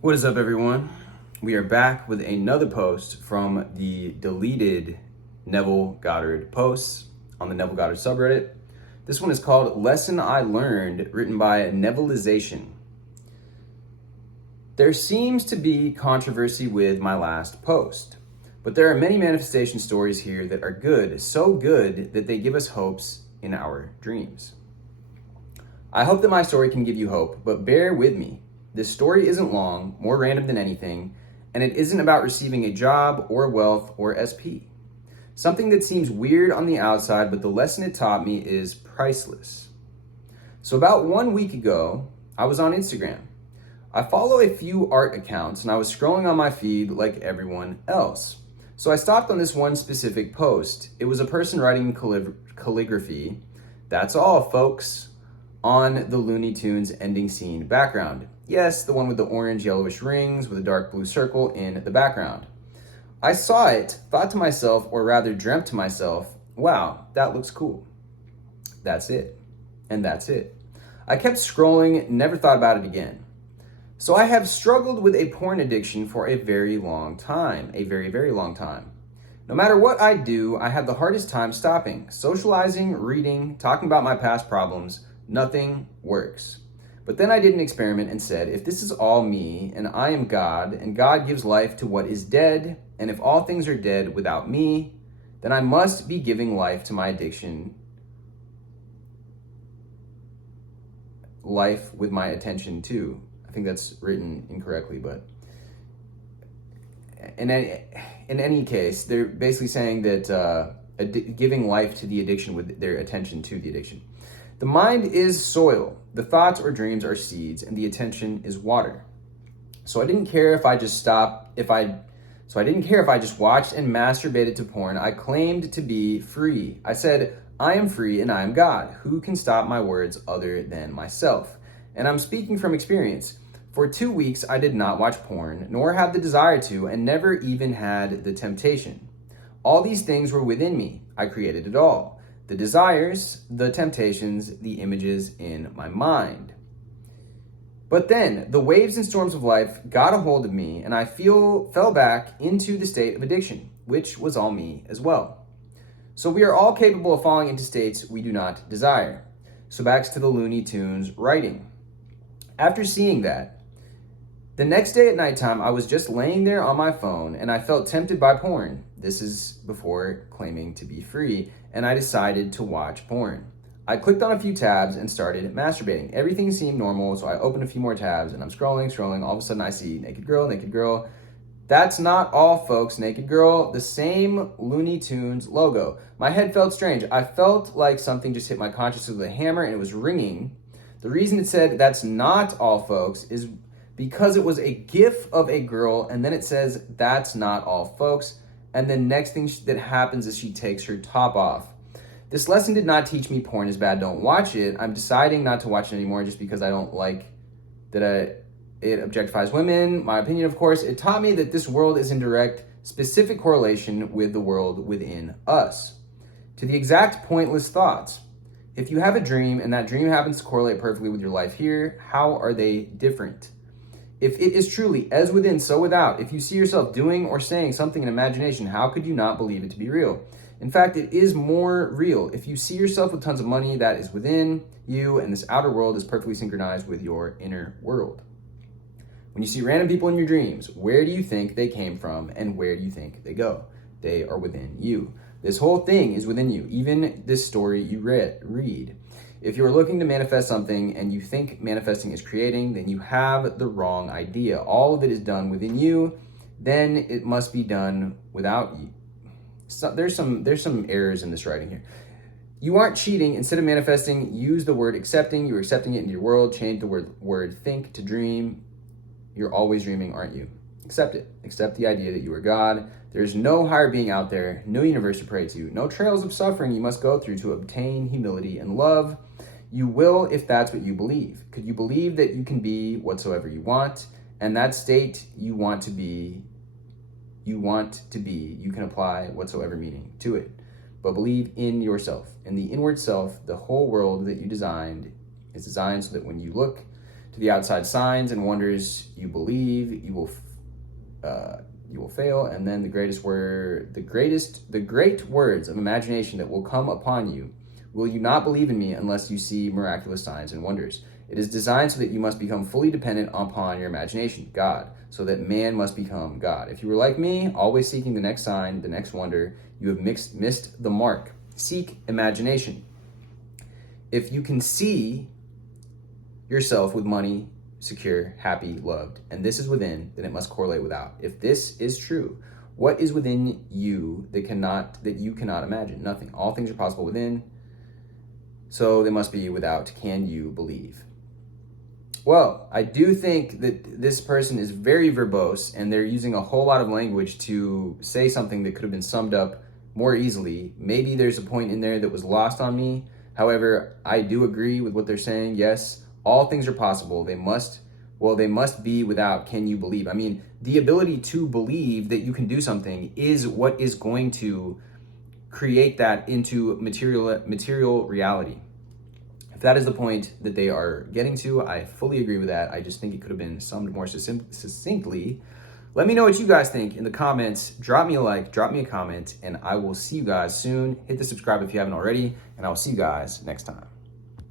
What is up, everyone? We are back with another post from the deleted Neville Goddard posts on the Neville Goddard subreddit. This one is called Lesson I Learned, written by Nevilleization. There seems to be controversy with my last post, but there are many manifestation stories here that are good, so good that they give us hopes in our dreams. I hope that my story can give you hope, but bear with me. This story isn't long, more random than anything, and it isn't about receiving a job or wealth or SP. Something that seems weird on the outside, but the lesson it taught me is priceless. So about 1 week ago, I was on Instagram. I follow a few art accounts, and I was scrolling on my feed like everyone else. So I stopped on this one specific post. It was a person writing calligraphy. That's all, folks, on the Looney Tunes ending scene background. Yes, the one with the orange yellowish rings with a dark blue circle in the background. I saw it, thought to myself, or rather dreamt to myself, wow, that looks cool. That's it. And that's it. I kept scrolling, never thought about it again. So I have struggled with a porn addiction for a very long time, a very, very long time. No matter what I do, I have the hardest time stopping. Socializing, reading, talking about my past problems, nothing works. But then I did an experiment and said, if this is all me and I am God and God gives life to what is dead, and if all things are dead without me, then I must be giving life to my addiction, life with my attention too. I think that's written incorrectly, but in any case, they're basically saying that giving life to the addiction with their attention to the addiction. The mind is soil, the thoughts or dreams are seeds, and the attention is water. So I didn't care if I just watched and masturbated to porn. I claimed to be free. I said, I am free and I am God. Who can stop my words other than myself? And I'm speaking from experience. For 2 weeks, I did not watch porn, nor had the desire to, and never even had the temptation. All these things were within me. I created it all. The desires, the temptations, the images in my mind. But then the waves and storms of life got a hold of me, and I fell back into the state of addiction, which was all me as well. So we are all capable of falling into states we do not desire. So back to the Looney Tunes writing. After seeing that, the next day at nighttime, I was just laying there on my phone and I felt tempted by porn. This is before claiming to be free, and I decided to watch porn. I clicked on a few tabs and started masturbating. Everything seemed normal, so I opened a few more tabs and I'm scrolling. All of a sudden I see naked girl. That's not all, folks. Naked girl, the same Looney Tunes logo. My head felt strange. I felt like something just hit my consciousness with a hammer and it was ringing. The reason it said that's not all, folks, is because it was a gif of a girl, and then it says that's not all, folks. And the next thing that happens is she takes her top off. This lesson did not teach me porn is bad, don't watch it. I'm deciding not to watch it anymore just because I don't like that it objectifies women. My opinion, of course. It taught me that this world is in direct, specific correlation with the world within us. To the exact pointless thoughts. If you have a dream and that dream happens to correlate perfectly with your life here, how are they different? If it is truly as within, so without, if you see yourself doing or saying something in imagination, how could you not believe it to be real? In fact, it is more real. If you see yourself with tons of money, that is within you, and this outer world is perfectly synchronized with your inner world. When you see random people in your dreams, where do you think they came from and where do you think they go? They are within you. This whole thing is within you, even this story you read. If you're looking to manifest something and you think manifesting is creating, then you have the wrong idea. All of it is done within you, then it must be done without you. So there's some errors in this writing here. You aren't cheating. Instead of manifesting, use the word accepting. You're accepting it into your world. Change the word think to dream. You're always dreaming, aren't you? Accept it. Accept the idea that you are God. There's no higher being out there, no universe to pray to, no trails of suffering you must go through to obtain humility and love. You will if that's what you believe. Could you believe that you can be whatsoever you want, and that state you want to be, you can apply whatsoever meaning to it. But believe in yourself. In the inward self, the whole world that you designed is designed so that when you look to To the outside signs and wonders you believe, you will fail. And then the great words of imagination that will come upon you. Will you not believe in me unless you see miraculous signs and wonders? It is designed so that you must become fully dependent upon your imagination, God, so that man must become God. If you were like me, always seeking the next sign, the next wonder, you have missed the mark. Seek imagination. If you can see yourself with money, secure, happy, loved, and this is within, then it must correlate without. If this is true, what is within you that you cannot imagine? Nothing. All things are possible within, so they must be without. Can you believe? Well, I do think that this person is very verbose and they're using a whole lot of language to say something that could have been summed up more easily. Maybe there's a point in there that was lost on me. However, I do agree with what they're saying. Yes, all things are possible. They must be without can you believe. I mean, the ability to believe that you can do something is what is going to create that into material reality. If that is the point that they are getting to, I fully agree with that. I just think it could have been summed more succinctly. Let me know what you guys think in the comments. Drop me a like, drop me a comment, and I will see you guys soon. Hit the subscribe if you haven't already, and I will see you guys next time.